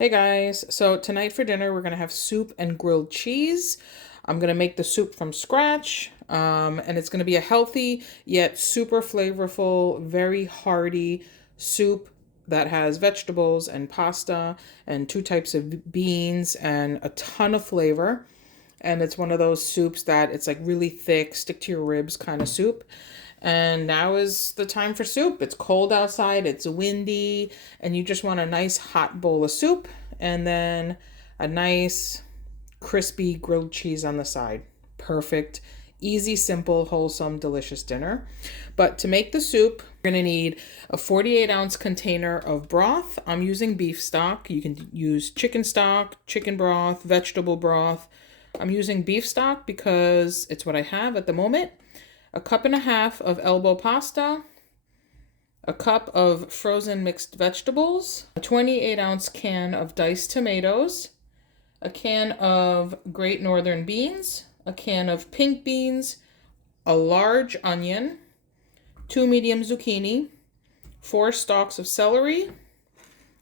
Hey guys, so tonight for dinner we're gonna have soup and grilled cheese. I'm gonna make the soup from scratch, and it's gonna be a healthy yet super flavorful, very hearty soup that has vegetables and pasta and two types of beans and a ton of flavor. And it's one of those soups that it's like really thick, stick to your ribs kind of soup. And now is the time for soup. It's cold outside, it's windy, and you just want a nice hot bowl of soup and then a nice crispy grilled cheese on the side. Perfect, easy, simple, wholesome, delicious dinner. But to make the soup, you're gonna need a 48-ounce container of broth. I'm using beef stock. You can use chicken stock, chicken broth, vegetable broth. I'm using beef stock because it's what I have at the moment. A cup and a half of elbow pasta, a cup of frozen mixed vegetables, a 28-ounce can of diced tomatoes, a can of Great Northern beans, a can of pink beans, a large onion, 2 medium zucchini, 4 stalks of celery,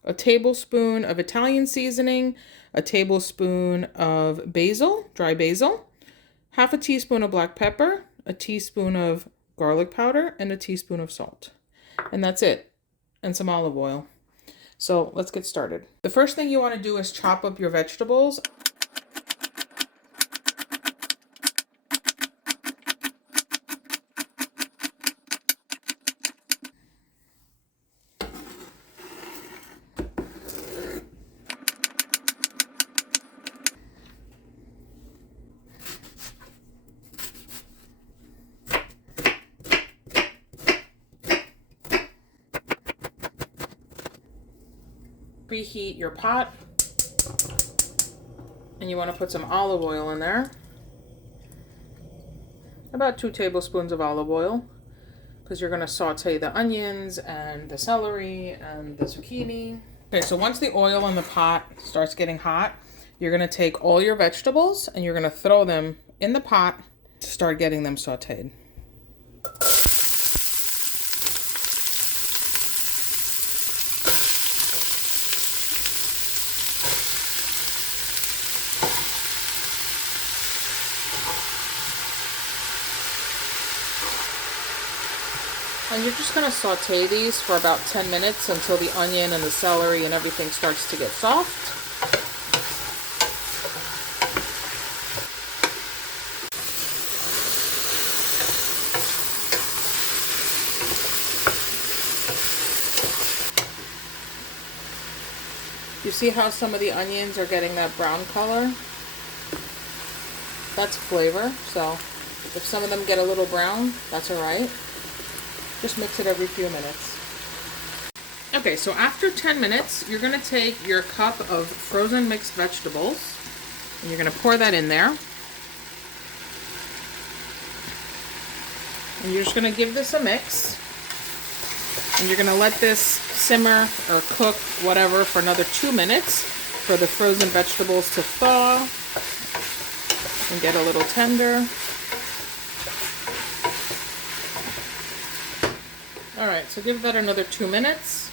a tablespoon of Italian seasoning, a tablespoon of basil, dry basil, half a teaspoon of black pepper, a teaspoon of garlic powder, and a teaspoon of salt. And that's it. And some olive oil. So let's get started. The first thing you want to do is chop up your vegetables. Preheat your pot, and you want to put some olive oil in there. About 2 tablespoons of olive oil, because you're going to saute the onions and the celery and the zucchini. Okay, so once the oil in the pot starts getting hot, you're going to take all your vegetables and you're going to throw them in the pot to start getting them sauteed. And you're just going to saute these for about 10 minutes until the onion and the celery and everything starts to get soft. You see how some of the onions are getting that brown color? That's flavor, so if some of them get a little brown, that's all right. Just mix it every few minutes. Okay, so after 10 minutes, you're going to take your cup of frozen mixed vegetables and you're going to pour that in there. And you're just going to give this a mix. And you're going to let this simmer or cook, whatever, for another 2 minutes for the frozen vegetables to thaw and get a little tender. All right, so give that another 2 minutes.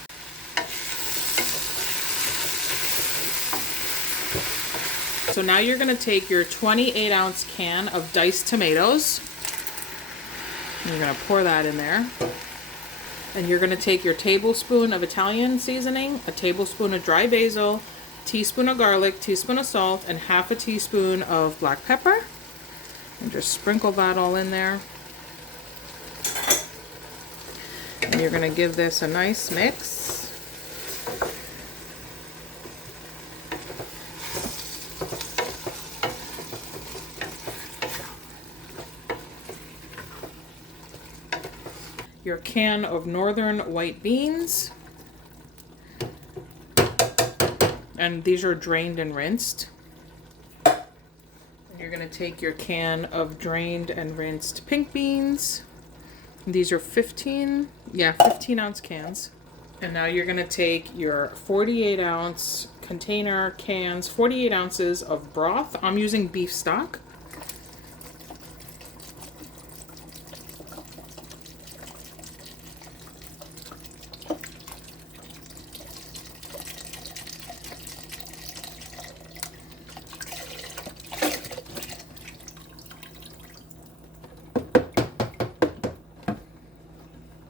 So now you're going to take your 28-ounce can of diced tomatoes. And you're going to pour that in there. And you're going to take your tablespoon of Italian seasoning, a tablespoon of dry basil, teaspoon of garlic, teaspoon of salt, and half a teaspoon of black pepper. And just sprinkle that all in there. And you're going to give this a nice mix. Your can of northern white beans. And these are drained and rinsed. And you're going to take your can of drained and rinsed pink beans. These are 15-ounce cans. And now you're going to take your 48-ounce container cans, 48 ounces of broth. I'm using beef stock.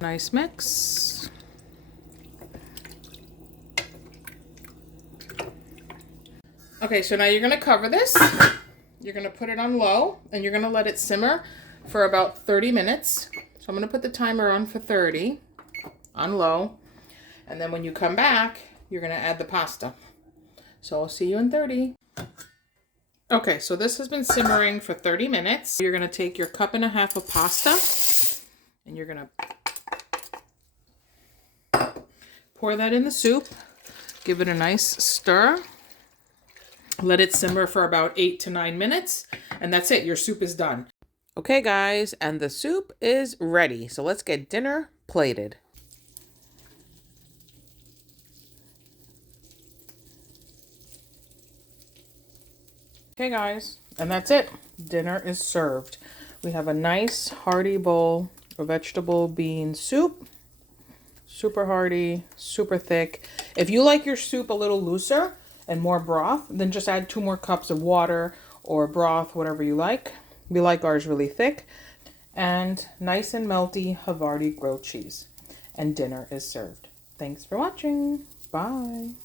Nice mix. Okay, so now you're gonna cover this. You're gonna put it on low and you're gonna let it simmer for about 30 minutes. So I'm gonna put the timer on for 30 on low. And then when you come back, you're gonna add the pasta. So I'll see you in 30. Okay, so this has been simmering for 30 minutes. You're gonna take your 1.5 cups of pasta and you're gonna pour that in the soup. Give it a nice stir. Let it simmer for about 8 to 9 minutes. And that's it, your soup is done. Okay guys, and the soup is ready. So let's get dinner plated. Okay guys, and that's it. Dinner is served. We have a nice hearty bowl of vegetable bean soup. Super hearty, super thick. If you like your soup a little looser and more broth, then just add 2 more cups of water or broth, whatever you like. We like ours really thick. And nice and melty Havarti grilled cheese. And dinner is served. Thanks for watching. Bye.